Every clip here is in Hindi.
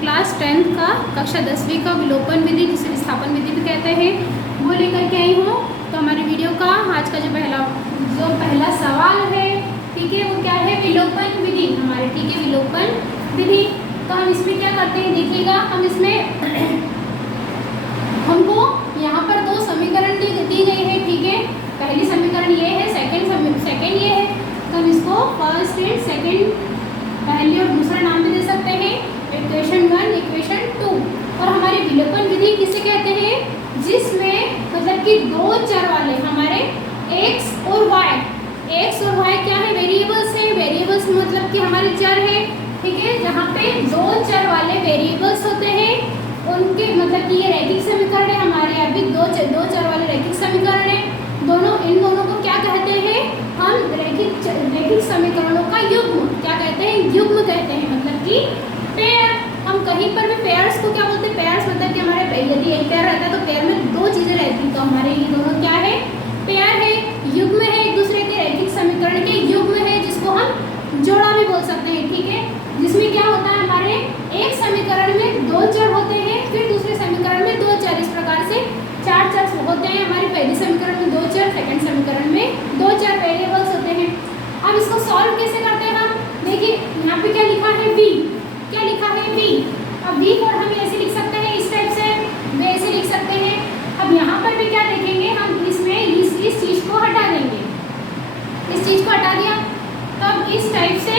क्लास 10th का कक्षा 10वीं का विलोपन विधि जिसे विस्थापन विधि भी कहते हैं वो लेकर के आई हूँ। तो हमारी वीडियो का आज का जो पहला सवाल है, ठीक है, वो क्या है, विलोपन विधि हमारे, ठीक है, विलोपन विधि। तो हम इसमें क्या करते हैं, देखिएगा, हम इसमें हमको यहाँ पर दो समीकरण दी गई है, ठीक है। पहली समीकरण ये है, सेकंड ये है। तो हम इसको फर्स्ट एंड सेकंड, पहले और दूसरा नाम भी दे सकते हैं, इक्वेशन 1, इक्वेशन 2। और हमारी विलोपन विधि किसे कहते हैं, जिसमें मतलब कि दो चर वाले हमारे x और y, x और y क्या है, वेरिएबल्स है। वेरिएबल्स मतलब कि हमारे चर है, ठीक है। जहाँ पे दो चर वाले वेरिएबल्स होते हैं उनके मतलब कि ये रैखिक समीकरण है हमारे, अभी दो चर वाले रैखिक समीकरण है। इन दोनों को क्या कहते हैं, हम रैखिक समीकरणों का युग्म क्या कहते हैं, युग्म कहते हैं, मतलब कि पेयर। हम कहीं पर भी पेयर्स को क्या बोलते हैं, पेयर्स मतलब कि हमारे यदि एक पेयर रहता है तो पेयर में दो चीजें रहती हैं, तो हमारे ये दोनों क्या है, पेयर है, युग्म है, एक दूसरे के रैखिक समीकरण के युग्म है, जिसको हम जोड़ा भी बोल सकते हैं, ठीक है। जिसमें क्या होता है, हमारे एक समीकरण में दो चर होते हैं, फिर दूसरे समीकरण में दो चर, इस प्रकार से चार चर होते हैं। हमारे पहले समीकरण में दो चर, सेकंड समीकरण में दो चर वेरिएबल्स होते हैं। अब इसको सॉल्व कैसे करते हैं हम, देखिए यहाँ पे क्या लिखा है, v, क्या लिखा है, v। अब v को हम ऐसे लिख सकते हैं, इस टाइप से वैसे लिख सकते हैं। अब यहाँ पर भी क्या देखेंगे हम, इसमें इस चीज को हटा देंगे, इस चीज को हटा दिया, तो अब इस टाइप से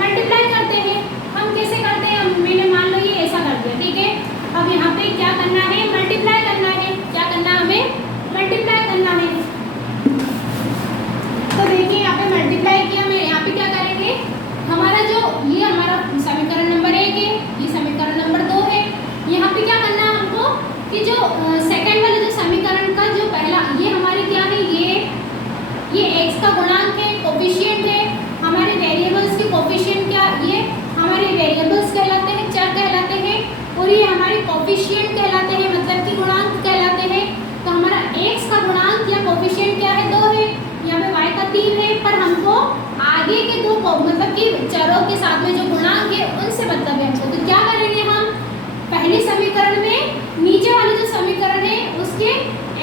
मल्टीप्लाई करते हैं। हम कैसे करते हैं, मैंने मान लो ये ऐसा कर दिया, ठीक है। अब यहाँ पे क्या करना है, मल्टीप्लाई करना है, क्या करना है, हमें मल्टीप्लाई करना है। तो देखिए यहाँ पे मल्टीप्लाई किया, मैं यहाँ पे क्या करेंगे, हमारा जो ये हमारा समीकरण नंबर 1 है, ये समीकरण नंबर 2 है। यहाँ पे क्या करना है हमको कि जो सेकंड वाले जो समीकरण का जो पहला, ये हमारी क्या है, ये x का गुणांक है, कोफिशिएंट है। हमारे वेरिएबल्स के कोफिशिएंट क्या, ये हमारे वेरिएबल्स कहलाते हैं, चर कहलाते हैं, और ये हमारे कोफिशिएंट कहलाते हैं, मतलब कि गुणांक कहलाते हैं। तो हमारा x का गुणांक या कोफिशिएंट क्या है, 2 है, यहाँ पे y का 3 है, पर हमको आगे के दो मतलब कि चरों के साथ में जो गुणांक है उनसे मतलब है हमको। तो क्या करेंगे हम, पहले समीकरण में नीचे वाले जो समीकरण है उसके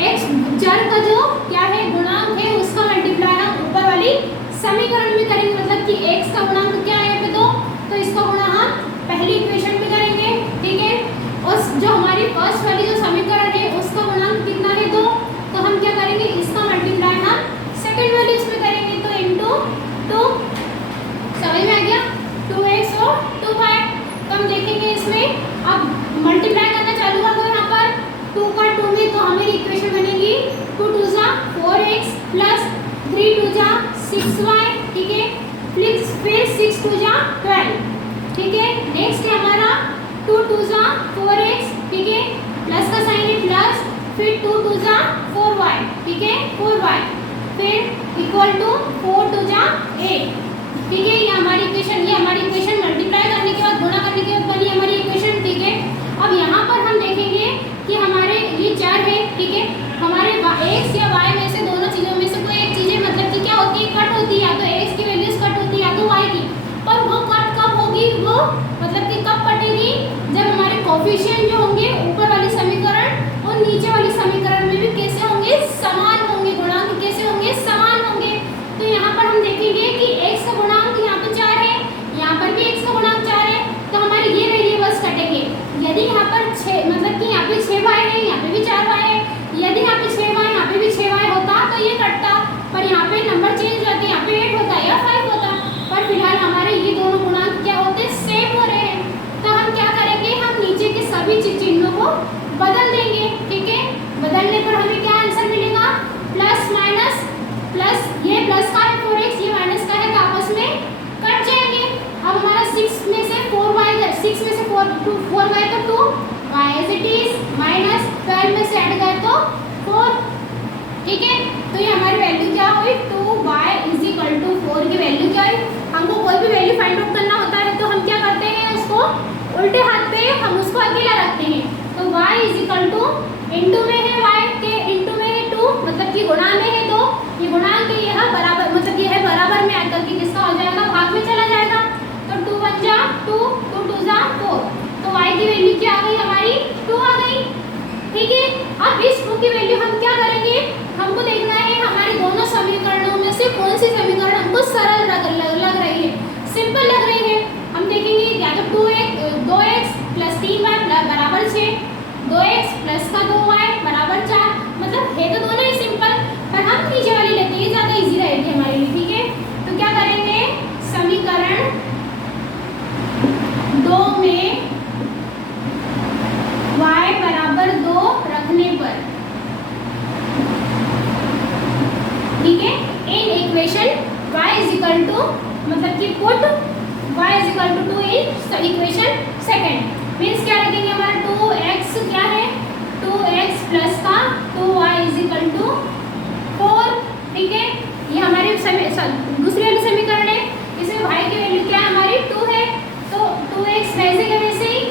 x चर का जो क्या है गुणांक है उसका मल्टीप्लाई हम ऊपर वाली समीकरण में करेंगे, मतलब कि x का गुणांक क्या है यहाँ पे 2, तो इसका गुणा हम पहली इक्वेशन में करेंगे, ठीक है। और जो हमारी फर्स्ट वाली जो समीकरण है उसका गुणांक कितना है 2, तो हम क्या करेंगे, इसका मल्टीप्लाई हम सेकंड वाली उसमें करेंगे, तो इनटू 2, समझ में आ गया, 2x और 2y। तो हम देखेंगे इसमें अब मल्टीप्लाई करना चालू कर दो, यहाँ पर 2 का 2 में, तो हमारी इक्वेशन बनेगी 2 2 जा 4x प्लस 3 2 जा 6y, ठीक है, फिर 6 2 जा 12, ठीक है। नेक्स्ट है हमारा 2 2 जा 4x, ठीक है, प्लस का साइन है प्लस, फिर 2 2 जा 4y, ठीक है, 4y, फिर इक्वल टू 4 2 जा 8, ठीक है। ये हमारी इक्वेशन मल्टीप्लाई करने के बाद, गुणा करने के बाद बनी हमारी इक्वेशन, ठीक है। अब यहाँ पर हम देखेंगे कि हमारे ये चर है, ठीक है, हमारे x या y में से दोनों चीज़ों में से कोई एक चीज़ है, मतलब कि क्या होती है, कट होती है, या तो x की वैल्यूज कट होती है या तो y की। पर वो कट कब होगी, वो मतलब कि कब कटेगी, जब हमारे कोफिशिएंट जो होंगे ऊपर वाली समीकरण और नीचे वाली समीकरण में भी कैसे होंगे, समान होंगे, गुणांक कैसे होंगे, समान होंगे। तो यहाँ पर हम देखेंगे कि x का गुणांक यहाँ पे 4 है, यहाँ पर भी x का गुणांक 4 है, तो हमारे ये वेरिएबल्स कटेंगे। यदि यहाँ पर 6 मतलब कि यहाँ पे 6y है, यहाँ पे भी 4y है, यदि यहाँ पे 6y यहाँ पे भी 6y होता तो ये कटता, पर यहाँ पे नंबर चेंज हो जाते, यहाँ पे 8 होता या 5 होता, पर फिलहाल हमारे ये दोनों गुणांक क्या होते हैं, सेम हो रहे हैं। तो हम क्या करेंगे, हम नीचे के सभी चिन्हों को बदल देंगे, ठीक है। बदलने पर हमें क्या आंसर मिलेगा, प्लस माइनस, प्लस ये प्लस का है 4x, ये माइनस का है, तो आपस में कट जाएंगे। अब हमारा 6 में से 4y, 6 में से 4 गए तो 2y as it is, minus 12 में से ऐड गए तो 4, ठीक है। तो ये हमारी वैल्यू क्या हुई, 2y इज इक्वल टू 4 की वैल्यू क्या हुई। हमको कोई भी वैल्यू फाइंड आउट करना होता है तो हम क्या करते हैं, उसको उल्टे हाथ पे हम उसको अकेला रखते हैं। तो y is equal to, into में है y के, इंटू में है 2, मतलब कि गुणा में है 2, ये गुणांक है, यह बराबर, मतलब ये है बराबर में आकर के किसका हो जाएगा, भाग में चला जाएगा। तो 2 1 जा 2, 2 2 जा 4, तो y y की वैल्यू क्या आ गई हमारी 2 आ गई। ठीक है, अब इस 2 की वैल्यू हम क्या करेंगे, हमको देखना है हमारे दोनों समीकरणों में से कौन सी समीकरण हमको सरल लग रही है, सिंपल लग रही है। हम देखेंगे या तो 2x + 3y बराबर 6, 2x + का 2y बराबर 4, मतलब है तो दोनों ही सिंपल, पर हम नीचे वाली लेते हैं, ज़्यादा इजी रहेगी हमारे लिए। ठीक है, तो क्या करेंगे, समीकरण 2 में y बराबर 2 रखने पर, ठीक है, इन इक्वेशन y = मतलब कि put y = 2 in equation second, means क्या रखेंगे हमारा 2x क्या है, 2x + का 2y = 4। ठीक है, ये हमारी दूसरी वाली समीकरण है, इसमें y की वैल्यू क्या है हमारी 2 है, तो 2x वैसे का वैसे ही,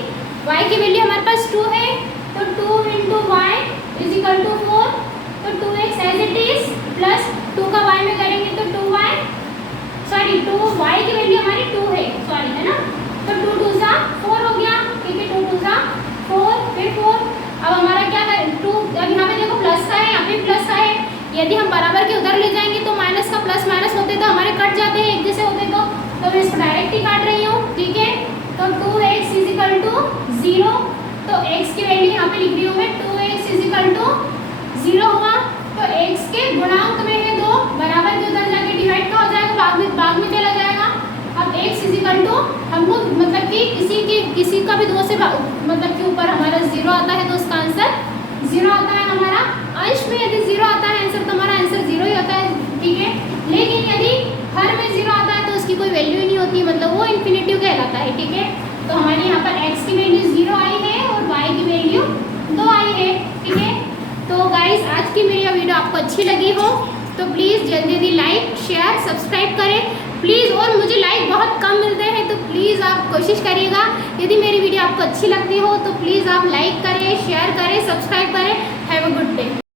y की वैल्यू हमारे पास 2 है, तो 2 × y = 4, तो 2x as it is plus 2 का y में करेंगे तो 2y, सॉरी 2y की वैल्यू हमारी 2 है, सॉरी है ना, तो 2 × 2 = 4 हो गया। ठीक है, 2 × 2 = 4, फिर 4, अब हमारा क्या करें 2, अब यहाँ पे देखो प्लस का है, यहाँ पे प्लस का है, यदि हम बराबर के उधर ले जाएंगे तो माइनस का प्लस माइनस होते तो हमारे कट जाते हैं एक जैसे होते तो मैं इसको डायरेक्ट ही काट रही हूँ। ठीक है, तो 2x = 0, तो x की वैल्यू यहाँ पे लिख रही हूँ मैं, 2x = 0 हुआ, तो x के गुणांक में है 2, बराबर के उधर जाके डिवाइड का हो जाएगा, भाग में चला जाएगा। अब x = हमको मतलब कि किसी का भी 2 से मतलब कि ऊपर हमारा 0 आता है तो उसका आंसर 0 आता है हमारा, अंश में यदि 0 आता है आंसर तो हमारा आंसर 0 ही होता है। ठीक है, लेकिन यदि हर में 0 आता है तो उसकी कोई वैल्यू ही नहीं होती, मतलब वो इन्फिनेटिव कहलाता है। ठीक है, तो हमारे यहाँ पर x की वैल्यू 0 आई है और y की वैल्यू 2 आई है। ठीक है, तो गाइस आज की मेरी वीडियो आपको अच्छी लगी हो तो प्लीज़ जल्दी जल्दी लाइक शेयर सब्सक्राइब करें प्लीज़, और मुझे लाइक बहुत कम मिलते हैं तो प्लीज़ आप कोशिश करिएगा, यदि मेरी वीडियो आपको अच्छी लगती हो तो प्लीज़ आप लाइक करें शेयर करें सब्सक्राइब करें। Have a good day.